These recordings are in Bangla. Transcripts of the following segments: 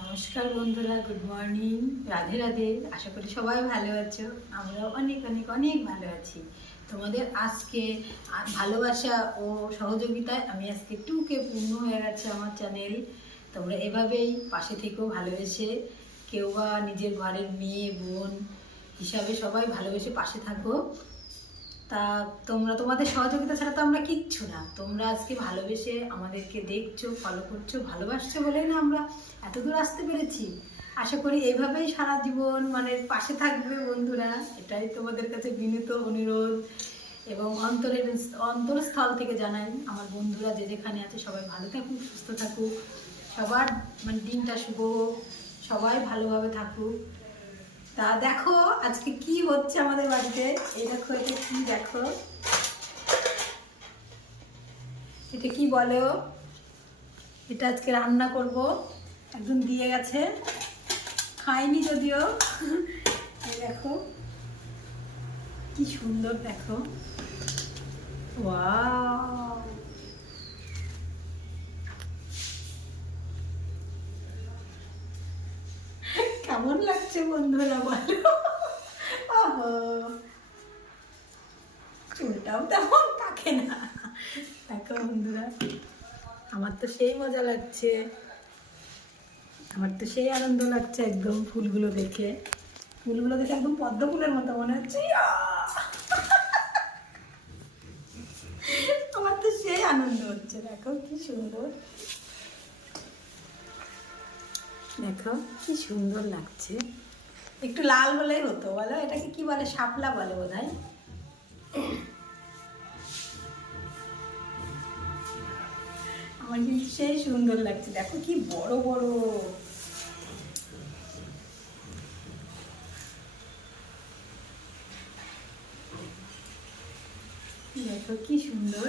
নমস্কার বন্ধুরা, গুড মর্নিং, রাধে রাধে। আশা করি সবাই ভালো আছো। আমরাও অনেক অনেক অনেক ভালো আছি। তোমাদের আজকে ভালোবাসা ও সহযোগিতায় আমি আজকে 2K পূর্ণ হয়ে গেছে আমার চ্যানেল। তোমরা এভাবেই পাশে থেকেও ভালোবেসে, কেউ বা নিজের ঘরের মেয়ে বোন হিসাবে সবাই ভালোবেসে পাশে থাকো। তা তোমরা তোমাদের সহযোগিতা ছাড়া তো আমরা কিচ্ছু না। তোমরা আজকে ভালোবেসে আমাদেরকে দেখছো, ফলো করছো, ভালোবাসছো বলেই না আমরা এতদূর আসতে পেরেছি। আশা করি এইভাবেই সারা জীবন পাশে থাকবে বন্ধুরা। এটাই তোমাদের কাছে বিনীত অনুরোধ এবং অন্তরস্থল থেকে জানাই। আমার বন্ধুরা যে যেখানে আছে সবাই ভালো থাকুক, সুস্থ থাকুক, সবার দিনটা শুভ হোক, সবাই ভালোভাবে থাকুক। তা দেখো আজকে কি হচ্ছে আমাদের বাড়িতে। এই দেখো, এটা কি দেখো, এটা কি বলো? এটা আজকে রান্না করব। একদম দিয়ে গেছে, খাইনি যদিও। এই দেখো কি সুন্দর, দেখো, ওয়াও, কেমন লাগছে বন্ধুরা বলো? ওহো, চুলটাও তেমন থাকে না। দেখো বন্ধুরা, আমার তো সেই মজা লাগছে, আমার তো সেই আনন্দ লাগছে একদম। ফুলগুলো দেখে একদম পদ্ম ফুলের মতো মনে হচ্ছে। আমার তো সেই আনন্দ হচ্ছে। দেখো কি সুন্দর, দেখো কি সুন্দর লাগছে। একটু লাল হলেই হতো বলো। এটাকে কি বলে? শাপলা বলে বোধহয়। আমার কিন্তু সেই সুন্দর লাগছে। দেখো কি বড় বড়, দেখো কি সুন্দর,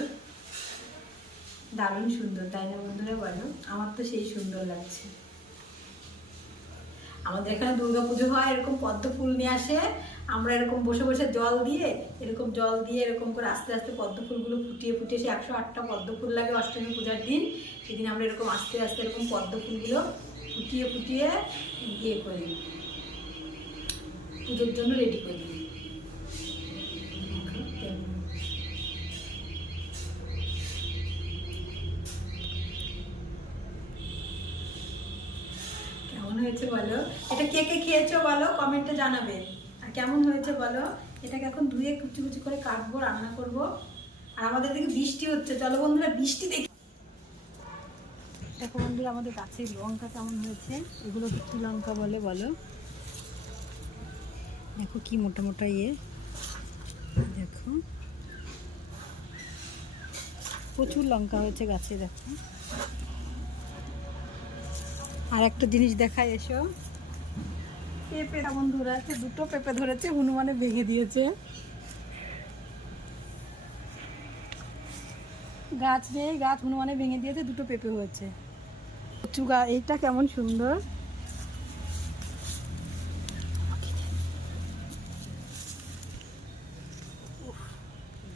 দারুণ সুন্দর, তাই না বন্ধুরা বলো? আমার তো সেই সুন্দর লাগছে। আমাদের এখানে দুর্গাপুজো হয়, এরকম পদ্ম ফুল নিয়ে আসে। আমরা এরকম বসে বসে জল দিয়ে এরকম করে আস্তে আস্তে পদ্ম ফুলগুলো ফুটিয়ে ফুটিয়ে, সে 108টা পদ্ম ফুল লাগে অষ্টমী পূজার দিন। সেদিন আমরা এরকম আস্তে আস্তে এরকম পদ্ম ফুলগুলো ফুটিয়ে ফুটিয়ে ইয়ে করি, পুজোর জন্য রেডি করে দিই। কেমন হয়েছে বলো? এটা কে কে খেয়েছো বলো, কমেন্টে জানাবে। আর কেমন হয়েছে বলো? এটাকে এখন ধুয়ে কুচি কুচি করে কাটবো, রান্না করব। আর আমাদের দিকে বৃষ্টি হচ্ছে, চলো বন্ধুরা বৃষ্টি দেখি। দেখো বন্ধুরা, আমাদের গাছের লঙ্কা কেমন হয়েছে। এগুলো কি লঙ্কা বলে বলো? দেখো কি মোটা মোটা ইয়ে, দেখো প্রচুর লঙ্কা হয়েছে গাছে। দেখো আর একটা জিনিস দেখায়, এসো। পেঁপেটা বন্ধুরা, দুটো পেঁপে ধরেছে, হনুমানে ভেঙে দিয়েছে। গাছ নেই, গাছ হনুমানে ভেঙে দিয়েছে, দুটো পেঁপে হয়েছে। কচু গাছ, এইটা কেমন সুন্দর,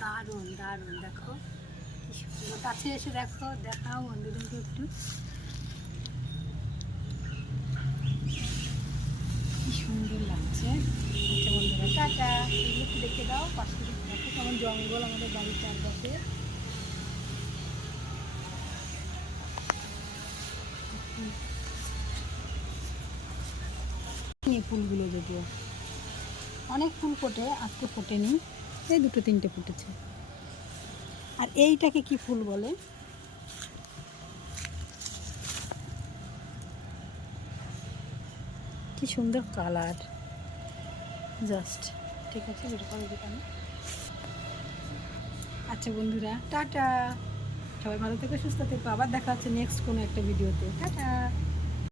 দারুণ দারুণ। দেখো কি সুন্দর, কাছে এসে দেখো, দেখাও বন্ধুদেরকে একটু, কি সুন্দর লাগছে। আচ্ছা বন্ধুরা, টাটা। এগুলো একটু দেখে দাও, পাশে দেখো কেমন জঙ্গল আমাদের বাড়ির চারপাশে। ফুলগুলো যদিও অনেক ফুল ফোটে, আজকে ফোটেনি, এই দুটো তিনটে ফুটেছে। আর এইটাকে কি ফুল বলে? কি সুন্দর কালার, জাস্ট ঠিক আছে, যেটা করে দিতাম। আচ্ছা বন্ধুরা, টাটা। সবাই ভালো থেকো, সুস্থ থেকো। আবার দেখা হচ্ছে নেক্সট কোনো একটা ভিডিওতে। টাটা।